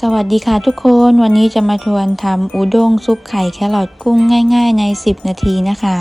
สวัสดีค่ะทุกคนวันนี้จะมาชวนทำอูด้งซุปไข่แครอทกุ้งง่าย ๆ ใน 10 นาทีนะคะ